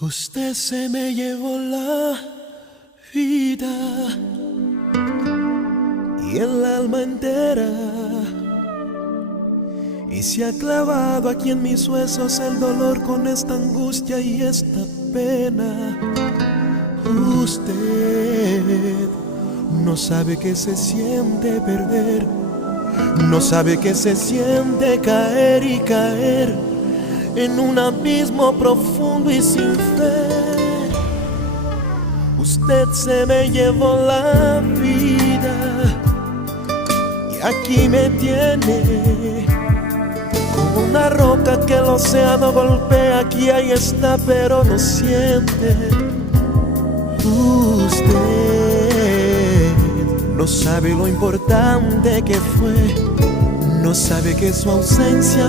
Usted se me llevó la vida y el alma entera, y se ha clavado aquí en mis huesos el dolor con esta angustia y esta pena. Usted no sabe que se siente perder, no sabe que se siente caer y caer en un abismo profundo y sin fe. Usted se me llevó la vida y aquí me tiene como una roca que el océano golpea. Aquí ahí está, pero no siente. Usted no sabe lo importante que fue, no sabe que su ausencia